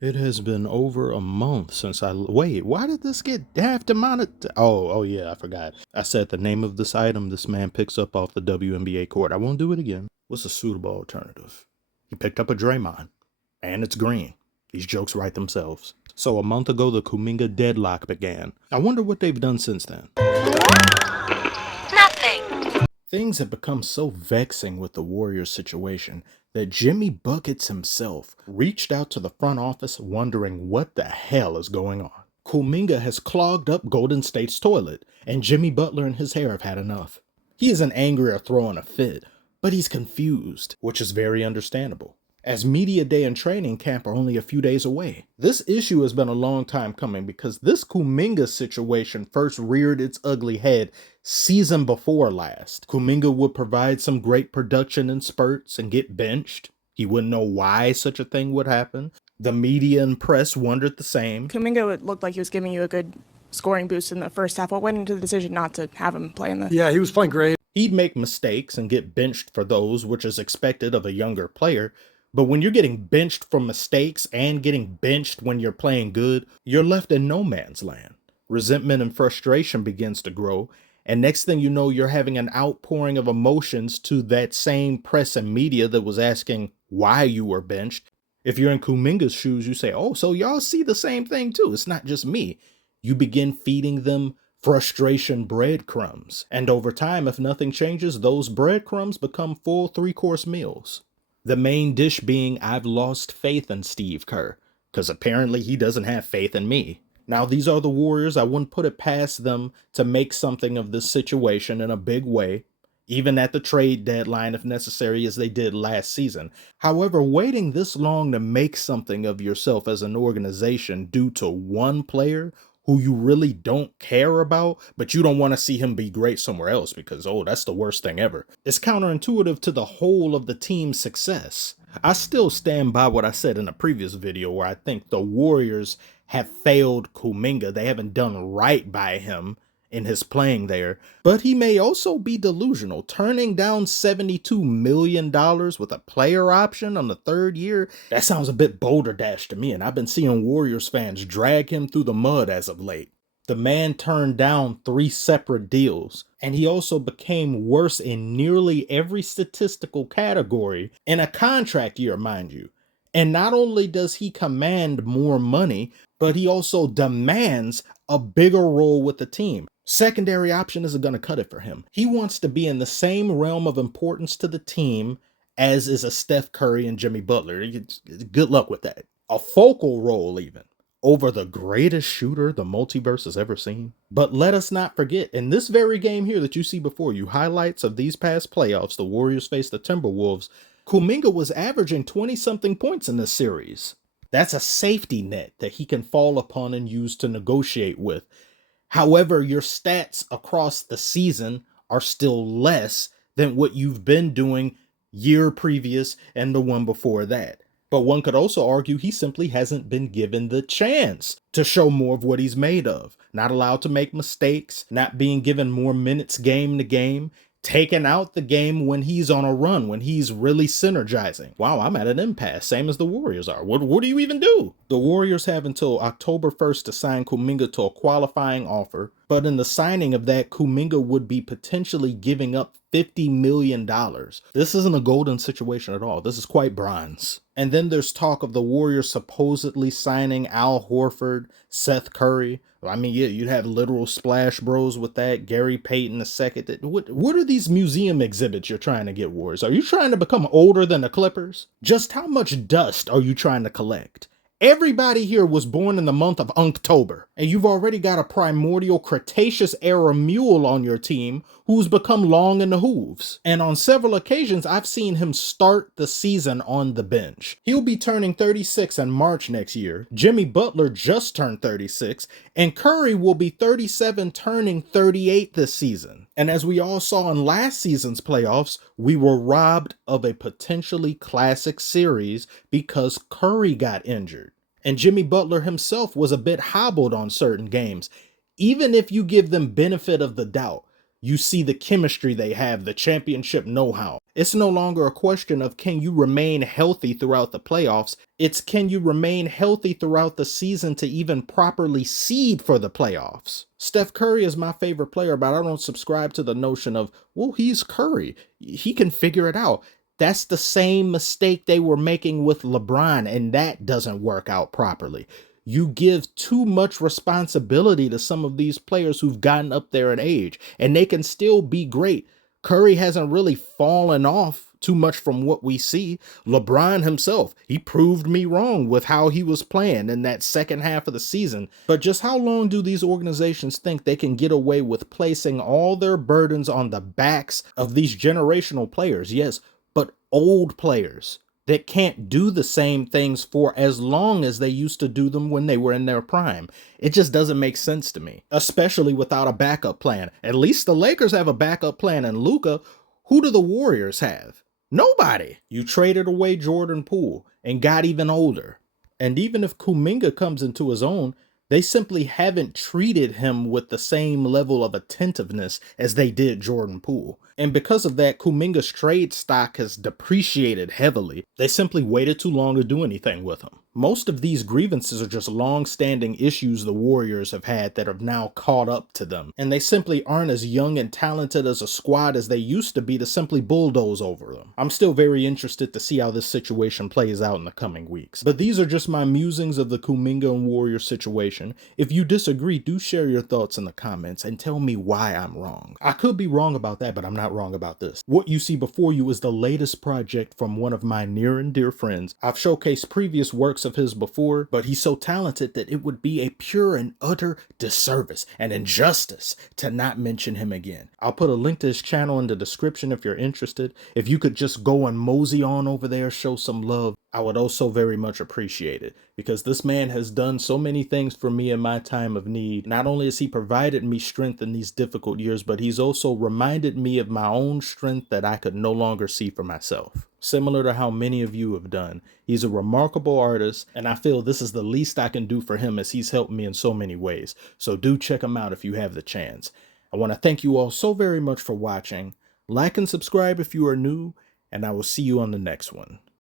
It has been over a month since wait, why did this get half demonetized? Oh yeah, I forgot. I said the name of this item this man picks up off the WNBA court. I won't do it again. What's a suitable alternative? He picked up a Draymond, and it's green. These jokes write themselves. So a month ago, the Kuminga deadlock began. I wonder what they've done since then. Nothing. Things have become so vexing with the Warriors situation that Jimmy Buckets himself reached out to the front office wondering what the hell is going on. Kuminga has clogged up Golden State's toilet, and Jimmy Butler and his hair have had enough. He isn't angry or throwing a fit, but he's confused, which is very understandable, as media day and training camp are only a few days away. This issue has been a long time coming because this Kuminga situation first reared its ugly head season before last. Kuminga would provide some great production in spurts and get benched. He wouldn't know why such a thing would happen. The media and press wondered the same. Kuminga looked like he was giving you a good scoring boost in the first half. What went into the decision not to have him play in the... Yeah, he was playing great. He'd make mistakes and get benched for those, which is expected of a younger player. But when you're getting benched for mistakes and getting benched when you're playing good, you're left in no man's land. Resentment and frustration begins to grow, and next thing you know, you're having an outpouring of emotions to that same press and media that was asking why you were benched. If you're in Kuminga's shoes, you say, oh, so y'all see the same thing too. It's not just me. You begin feeding them frustration breadcrumbs. And over time, if nothing changes, those breadcrumbs become full 3-course meals. The main dish being, I've lost faith in Steve Kerr, because apparently he doesn't have faith in me. Now, these are the Warriors. I wouldn't put it past them to make something of this situation in a big way, even at the trade deadline if necessary, as they did last season. However, waiting this long to make something of yourself as an organization due to one player who you really don't care about, but you don't want to see him be great somewhere else because, oh, that's the worst thing ever. It's counterintuitive to the whole of the team's success. I still stand by what I said in a previous video where I think the Warriors have failed Kuminga. They haven't done right by him in his playing there, but he may also be delusional. Turning down $72 million with a player option on the third year, that sounds a bit Boulder Dash to me, and I've been seeing Warriors fans drag him through the mud as of late. The man turned down 3 separate deals, and he also became worse in nearly every statistical category in a contract year, mind you. And not only does he command more money, but he also demands a bigger role with the team. Secondary option isn't going to cut it for him. He wants to be in the same realm of importance to the team as is a Steph Curry and Jimmy Butler. Good luck with that. A focal role even, over the greatest shooter the multiverse has ever seen. But let us not forget, in this very game here that you see before you, highlights of these past playoffs, the Warriors faced the Timberwolves, Kuminga was averaging 20-something points in this series. That's a safety net that he can fall upon and use to negotiate with. However, your stats across the season are still less than what you've been doing year previous and the one before that. But one could also argue he simply hasn't been given the chance to show more of what he's made of. Not allowed to make mistakes, not being given more minutes game to game, taking out the game when he's on a run, when he's really synergizing. Wow, I'm at an impasse, same as the Warriors are. What do you even do? The Warriors have until October 1st to sign Kuminga to a qualifying offer, but in the signing of that, Kuminga would be potentially giving up $50 million. This isn't a golden situation at all. This is quite bronze. And then there's talk of the Warriors supposedly signing Al Horford, Seth Curry. I mean, yeah, you'd have literal splash bros with that. Gary Payton II. What are these museum exhibits you're trying to get, Warriors? Are you trying to become older than the Clippers? Just how much dust are you trying to collect? Everybody here was born in the month of Unctober, and you've already got a primordial Cretaceous era mule on your team who's become long in the hooves. And on several occasions, I've seen him start the season on the bench. He'll be turning 36 in March next year. Jimmy Butler just turned 36, and Curry will be 37 turning 38 this season. And as we all saw in last season's playoffs, we were robbed of a potentially classic series because Curry got injured. And Jimmy Butler himself was a bit hobbled on certain games. Even if you give them benefit of the doubt, You see the chemistry they have, the championship know-how. It's no longer a question of can you remain healthy throughout the playoffs. It's can you remain healthy throughout the season to even properly seed for the playoffs. Steph Curry is my favorite player, but I don't subscribe to the notion of, well, he's Curry. He can figure it out. That's the same mistake they were making with LeBron, and that doesn't work out properly. You give too much responsibility to some of these players who've gotten up there in age, and they can still be great. Curry hasn't really fallen off too much from what we see. LeBron himself, he proved me wrong with how he was playing in that second half of the season. But just how long do these organizations think they can get away with placing all their burdens on the backs of these generational players? Yes, but old players that can't do the same things for as long as they used to do them when they were in their prime. It just doesn't make sense to me, especially without a backup plan. At least the Lakers have a backup plan in Luka. Who do the Warriors have? Nobody. You traded away Jordan Poole and got even older. And even if Kuminga comes into his own, they simply haven't treated him with the same level of attentiveness as they did Jordan Poole. And because of that, Kuminga's trade stock has depreciated heavily. They simply waited too long to do anything with him. Most of these grievances are just long-standing issues the Warriors have had that have now caught up to them. And they simply aren't as young and talented as a squad as they used to be to simply bulldoze over them. I'm still very interested to see how this situation plays out in the coming weeks. But these are just my musings of the Kuminga and Warriors situation. If you disagree, do share your thoughts in the comments and tell me why I'm wrong. I could be wrong about that, but I'm not wrong about this. What you see before you is the latest project from one of my near and dear friends. I've showcased previous works of his before, but he's so talented that it would be a pure and utter disservice and injustice to not mention him again. I'll put a link to his channel in the description if you're interested. If you could just go and mosey on over there, show some love, I would also very much appreciate it, because this man has done so many things for me in my time of need. Not only has he provided me strength in these difficult years, but he's also reminded me of my own strength that I could no longer see for myself. Similar to how many of you have done. He's a remarkable artist, and I feel this is the least I can do for him as he's helped me in so many ways. So do check him out if you have the chance. I want to thank you all so very much for watching. Like and subscribe if you are new, and I will see you on the next one.